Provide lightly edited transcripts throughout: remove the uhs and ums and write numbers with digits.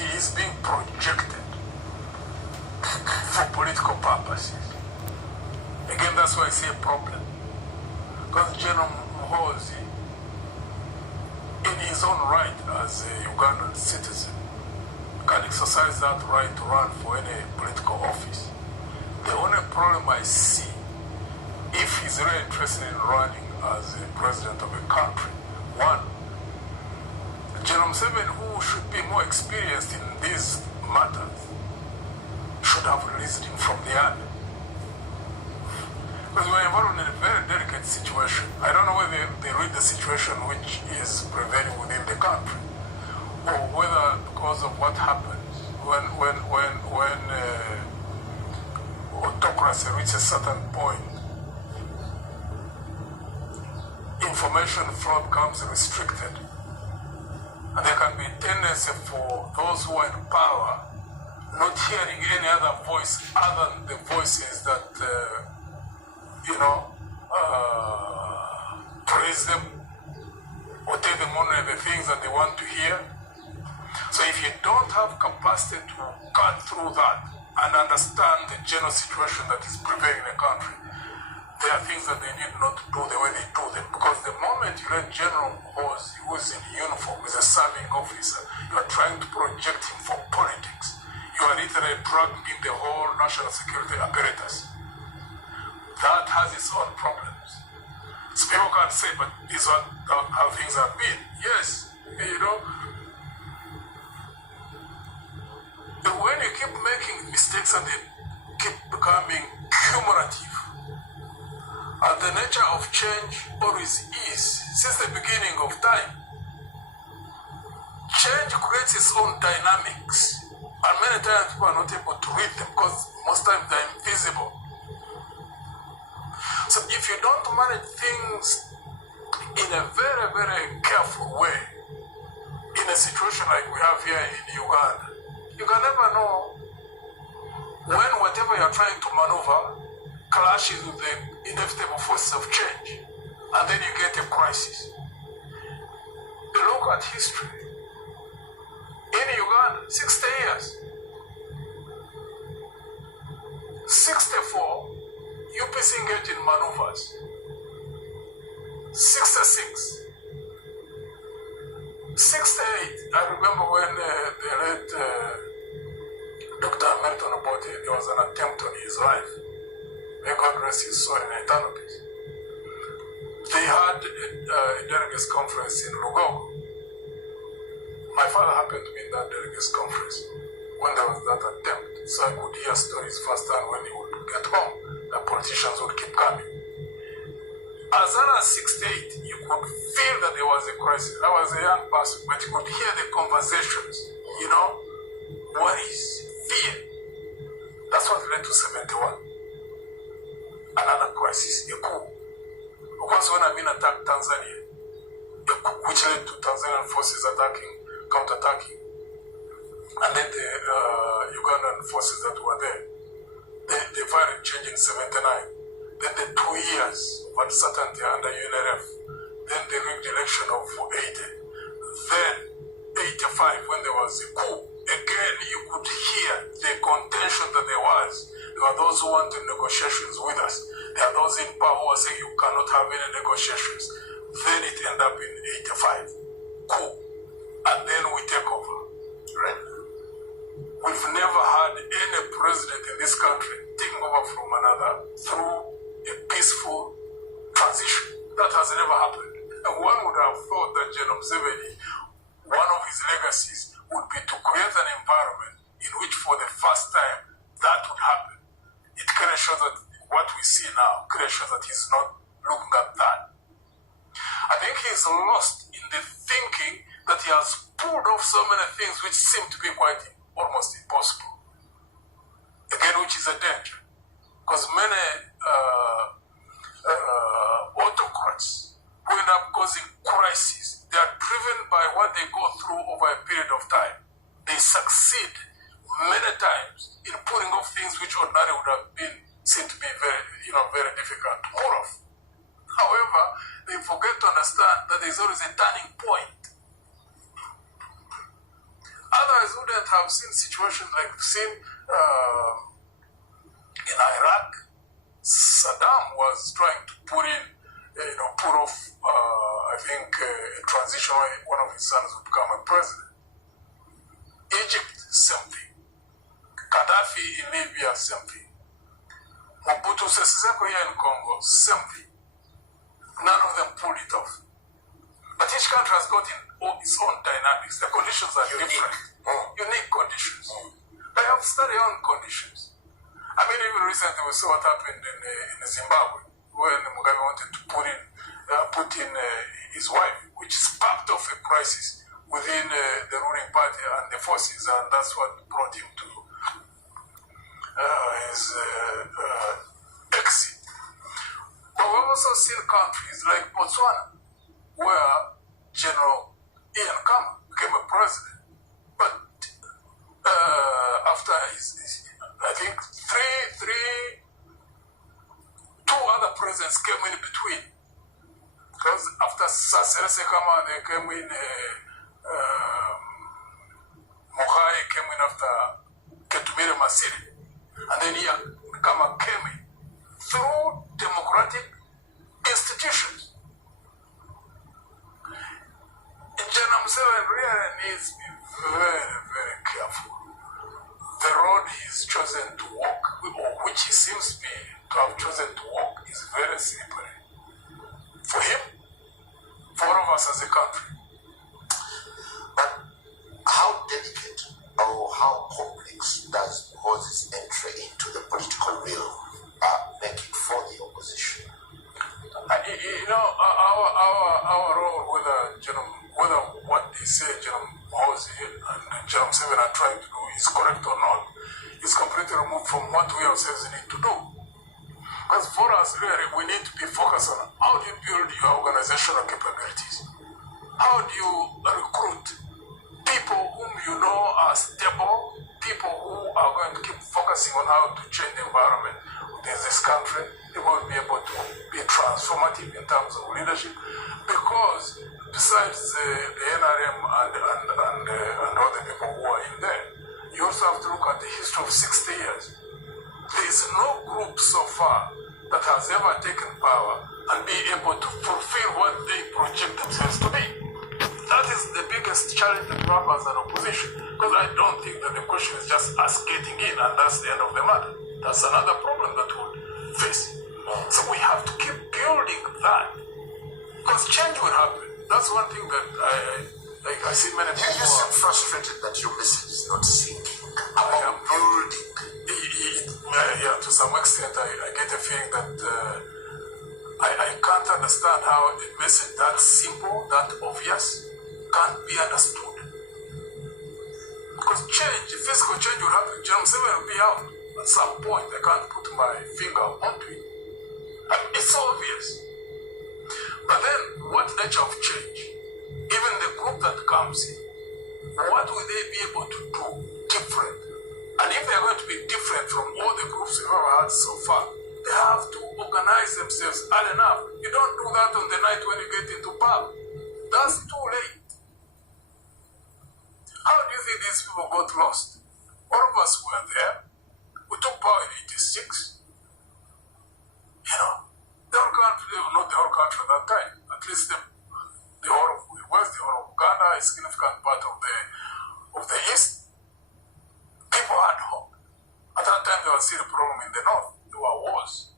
he is being projected for political purposes. Again, that's why I say a problem. Because General Muhoozi, in his own right as a Ugandan citizen, can exercise that right to run for any political office. The only problem I see, if he's really interested in running as a president of a country, one, General Museveni, who should be more experienced in these matters, should have released him from the army. Because we're involved in a very delicate situation. I don't know whether they read the situation which is prevailing within the country, or whether because of what happens when autocracy reaches a certain point, information flow becomes restricted. And there can be a tendency for those who are in power not hearing any other voice other than the voices that, praise them or tell them only the things that they want to hear. So if you don't have capacity to cut through that and understand the general situation that is prevailing in the country, there are things that they need not to do the way they do them. Because the moment you let General Muhoozi, who is in uniform, is a serving officer, you are trying to project him for politics. You are literally dragging in the whole national security apparatus. That has its own problems. So people can say, but this is how things have been. Yes, when you keep making mistakes and they keep becoming cumulative, and the nature of change always is, since the beginning of time, change creates its own dynamics. And many times people are not able to read them because most times they're invisible. So if you don't manage things in a very, very careful way, in a situation like we have here in Uganda, you can never know when whatever you're trying to maneuver clashes with the inevitable forces of change, and then you get a crisis. You look at history. In Uganda, 60 years. 64, UPC engaged in maneuvers. 66. 68, I remember when they let Dr. Milton Obote, there was an attempt on his life. May God rest his soul in eternal peace. They had a delegates conference in Lugogo. My father happened to be in that delegates conference when there was that attempt, so I could hear stories firsthand when he would get home. The politicians would keep coming. As early as 68, you could feel that there was a crisis. I was a young person, but you could hear the conversations, worries, fear. That's what led to 71. Another crisis, a coup. Because when Amin attacked Tanzania, which led to Tanzanian forces counterattacking, and then the Ugandan forces that were there, the violent change in 79, then the 2 years of uncertainty under UNRF, then the rigged election of 80, then 85 when there was a coup. Again, you could hear the contention that there was. There were those who wanted negotiations with us. There are those in power who are saying you cannot have any negotiations. Then it ended up in 85, coup, and then we take over. Right? We've never had any president in this country taking over from another through a peaceful transition. That has never happened. And one would have thought that General Museveni, one of his legacies would be to create an environment in which for the first time that would happen. It clearly shows that what we see now clearly shows that he's not looking at that. I think he's lost in the thinking that he has pulled off so many things which seem to be quite almost impossible. Again, which is a danger. Because many autocrats who end up causing crises, they are driven by what they go through over a period of time. They succeed many times in pulling off things which ordinarily would have been seen to be very difficult to pull off. However, they forget to understand that there is always a turning point. Otherwise, we wouldn't have seen situations like we've seen in Iraq. Saddam was trying to put off, I think, a transition where one of his sons would become a president. Egypt, same thing. Gaddafi in Libya, same thing. Mobutu Sese Seko here in Congo, same thing. None of them pulled it off. But each country has got its own dynamics. The conditions are different. Unique conditions. They have their own conditions. I mean, even recently we saw what happened in Zimbabwe when Mugabe wanted to put in his wife, which sparked off a crisis within the ruling party and the forces, and that's what brought him to his exit. But we've also seen countries like Botswana, where General Ian Khama became a president. But after I think two other presidents came in between. Because after Sase Khama, they came in, Mogai came in after Ketumire Masiri. And then Ian Khama came in through democratic institutions. General Museveni really needs to be very, very careful. The road he's chosen to walk, or which he seems to have chosen to walk, is very slippery. For him, for all of us as a country. But how delicate or how complex does Moses' entry into the political realm make it for the opposition? Our role, whether what they say Moses and General Museveni are trying to do is correct or not, is completely removed from what we ourselves need to do. Because for us, really, we need to be focused on how do you build your organizational capabilities? How do you recruit people whom you know are stable, people who are going to keep focusing on how to change the environment within this country? They will be able to be transformative in terms of leadership, because besides the NRM and all the people who are in there, you also have to look at the history of 60 years. There is no group so far that has ever taken power and be able to fulfill what they project themselves to be. That is the biggest challenge that we have as an opposition, because I don't think that the question is just us getting in and that's the end of the matter. That's another problem that we'll face. So we have to keep building that, because change will happen. That's one thing that I see many people. You seem frustrated that your message is not sinking. I am building. Yeah, to some extent, I get a feeling that I can't understand how a message that simple, that obvious, can't be understood. Because change, physical change will happen. General Museveni will be out at some point. I can't put my finger onto it. It's obvious. But then, what nature of change? Even the group that comes in, what will they be able to do different? And if they're going to be different from all the groups we've ever had so far, they have to organize themselves early enough. You don't do that on the night when you get into power. That's too late. How do you think these people got lost? All of us were there. We took power in 86. The whole country, not the whole country at that time, at least the whole of the West, the whole of Uganda, a significant part of the East. People had hope. At that time, there was still a problem in the North. There were wars.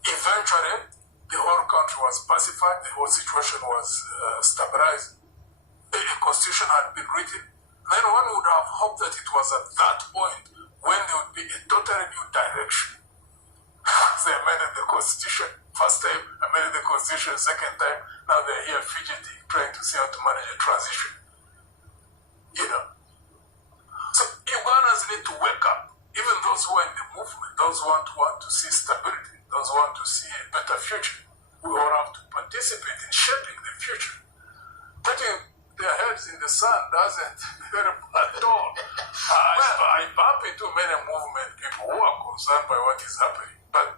Eventually, the whole country was pacified. The whole situation was stabilized. A constitution had been written. Then one would have hoped that it was at that point when there would be a totally new direction. They amended the constitution first time, amended the constitution second time. Now they're here fidgeting, trying to see how to manage a transition. So Ugandans need to wake up. Even those who are in the movement, those who want to see stability, those who want to see a better future, we all have to participate in shaping the future. Putting their heads in the sand doesn't help at all. I bump into many movement people who are concerned by what is happening. But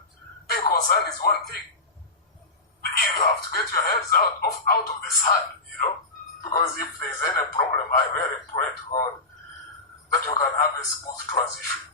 being concerned is one thing. You have to get your heads out of the sand, because if there's any problem, I really pray to God that you can have a smooth transition.